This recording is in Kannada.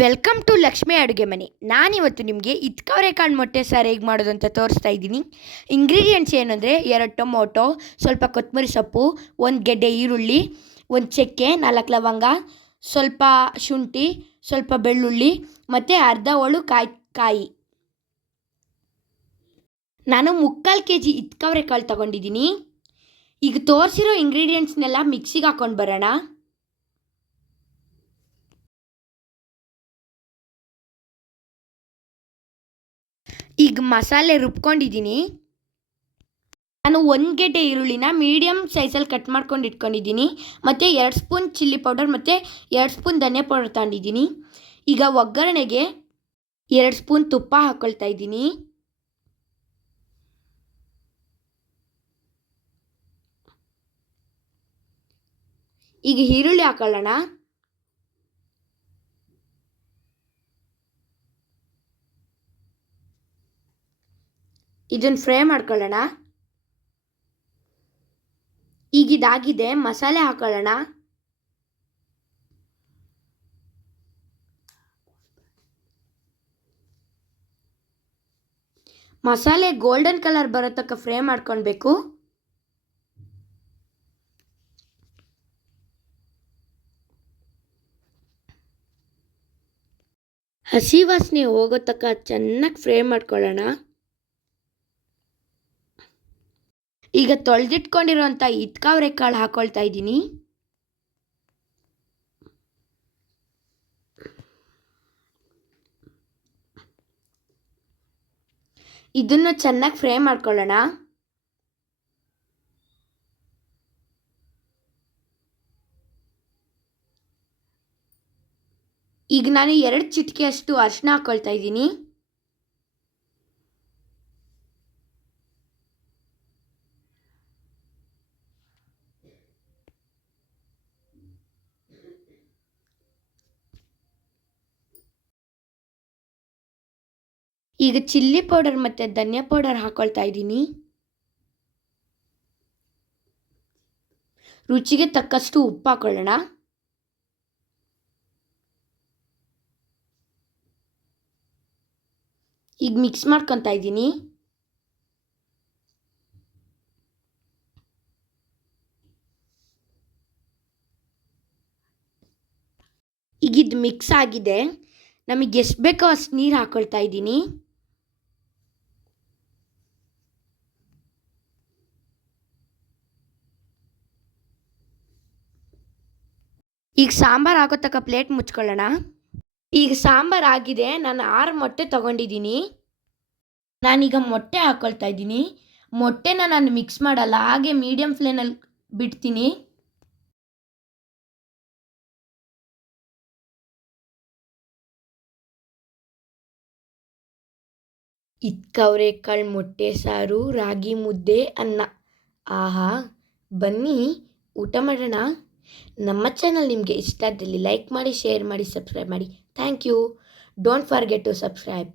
ವೆಲ್ಕಮ್ ಟು ಲಕ್ಷ್ಮಿ ಅಡುಗೆ ಮನೆ. ನಾನಿವತ್ತು ನಿಮಗೆ ಇಟ್ಕವರೆಕಾಳು ಮೊಟ್ಟೆ ಸಾರು ಹೇಗೆ ಮಾಡೋದು ಅಂತ ತೋರಿಸ್ತಾ ಇದ್ದೀನಿ. ಇಂಗ್ರೀಡಿಯೆಂಟ್ಸ್ ಏನಂದರೆ 2 ಟೊಮೊಟೊ, ಸ್ವಲ್ಪ ಕೊತ್ತಂಬರಿ ಸೊಪ್ಪು, 1 ಗೆಡ್ಡೆ ಈರುಳ್ಳಿ, 1 ಚಕ್ಕೆ, 4 ಲವಂಗ, ಸ್ವಲ್ಪ ಶುಂಠಿ, ಸ್ವಲ್ಪ ಬೆಳ್ಳುಳ್ಳಿ ಮತ್ತು ಅರ್ಧ ಹೋಳು ಕಾಯಿ. ನಾನು 3/4 kg ಇಟ್ಕವರೆಕಾಳು ತಗೊಂಡಿದ್ದೀನಿ. ಈಗ ತೋರಿಸಿರೋ ಇಂಗ್ರೀಡಿಯೆಂಟ್ಸ್ನೆಲ್ಲ ಮಿಕ್ಸಿಗೆ ಹಾಕ್ಕೊಂಡು ಬರೋಣ. ಈಗ ಮಸಾಲೆ ರುಬ್ಕೊಂಡಿದ್ದೀನಿ. ನಾನು 1 ಗೆಡ್ಡೆ ಈರುಳ್ಳಿನ ಮೀಡಿಯಮ್ ಸೈಜಲ್ಲಿ ಕಟ್ ಮಾಡ್ಕೊಂಡು ಇಟ್ಕೊಂಡಿದ್ದೀನಿ. ಮತ್ತು 2 ಸ್ಪೂನ್ ಚಿಲ್ಲಿ ಪೌಡರ್ ಮತ್ತು 2 ಸ್ಪೂನ್ ಧನಿಯಾ ಪೌಡರ್ ತಗೊಂಡಿದ್ದೀನಿ. ಈಗ ಒಗ್ಗರಣೆಗೆ 2 ಸ್ಪೂನ್ ತುಪ್ಪ ಹಾಕ್ಕೊಳ್ತಾ ಇದ್ದೀನಿ. ಈಗ ಈರುಳ್ಳಿ ಹಾಕೊಳ್ಳೋಣ. ಇದನ್ನು ಫ್ರೈ ಮಾಡ್ಕೊಳ್ಳೋಣ. ಈಗ ಇದಾಗಿದೆ, ಮಸಾಲೆ ಹಾಕೊಳ್ಳೋಣ. ಮಸಾಲೆ ಗೋಲ್ಡನ್ ಕಲರ್ ಬರೋ ತನಕ ಫ್ರೈ ಮಾಡ್ಕೊಳ್ಬೇಕು. ಹಸಿ ವಾಸನೆ ಹೋಗೋ ತನಕ ಚೆನ್ನಾಗಿ ಫ್ರೈ ಮಾಡ್ಕೊಳ್ಳೋಣ. ಈಗ ತೊಳೆದಿಟ್ಕೊಂಡಿರೋಂಥ ಇಟ್ಕವರೆಕಾಳು ಹಾಕ್ಕೊಳ್ತಾ ಇದ್ದೀನಿ. ಇದನ್ನು ಚೆನ್ನಾಗಿ ಫ್ರೈ ಮಾಡ್ಕೊಳ್ಳೋಣ. ಈಗ ನಾನು 2 ಚಿಟಿಕೆಯಷ್ಟು ಅರಿಶಿನ ಹಾಕ್ಕೊಳ್ತಾ ಇದ್ದೀನಿ. ಈಗ ಚಿಲ್ಲಿ ಪೌಡರ್ ಮತ್ತು ಧನಿಯಾ ಪೌಡರ್ ಹಾಕ್ಕೊಳ್ತಾ ಇದ್ದೀನಿ. ರುಚಿಗೆ ತಕ್ಕಷ್ಟು ಉಪ್ಪು ಹಾಕೊಳ್ಳೋಣ. ಈಗ ಮಿಕ್ಸ್ ಮಾಡ್ಕೊತಾ ಇದ್ದೀನಿ. ಈಗ ಇದು ಮಿಕ್ಸ್ ಆಗಿದೆ. ನಮಗೆ ಎಷ್ಟು ಬೇಕೋ ಅಷ್ಟು ನೀರು ಹಾಕ್ಕೊಳ್ತಾ ಇದ್ದೀನಿ. ಈಗ ಸಾಂಬಾರು ಹಾಕೋ ತನಕ ಪ್ಲೇಟ್ ಮುಚ್ಕೊಳ್ಳೋಣ. ಈಗ ಸಾಂಬಾರು ಆಗಿದೆ. ನಾನು 6 ಮೊಟ್ಟೆ ತೊಗೊಂಡಿದ್ದೀನಿ. ನಾನೀಗ ಮೊಟ್ಟೆ ಹಾಕ್ಕೊಳ್ತಾ ಇದ್ದೀನಿ. ಮೊಟ್ಟೆನ ನಾನು ಮಿಕ್ಸ್ ಮಾಡಲ್ಲ, ಹಾಗೆ ಮೀಡಿಯಮ್ ಫ್ಲೇಮಲ್ಲಿ ಬಿಡ್ತೀನಿ. ಇಟ್ಕವರೆಕಾಳು ಮೊಟ್ಟೆ ಸಾರು, ರಾಗಿ ಮುದ್ದೆ, ಅನ್ನ. ಆಹಾ, ಬನ್ನಿ ಊಟ ಮಾಡೋಣ. ನಮ್ಮ ಚಾನಲ್ ನಿಮಗೆ ಇಷ್ಟ ಆದಲ್ಲಿ ಲೈಕ್ ಮಾಡಿ, ಶೇರ್ ಮಾಡಿ, ಸಬ್ಸ್ಕ್ರೈಬ್ ಮಾಡಿ. Thank you. Don't forget to subscribe.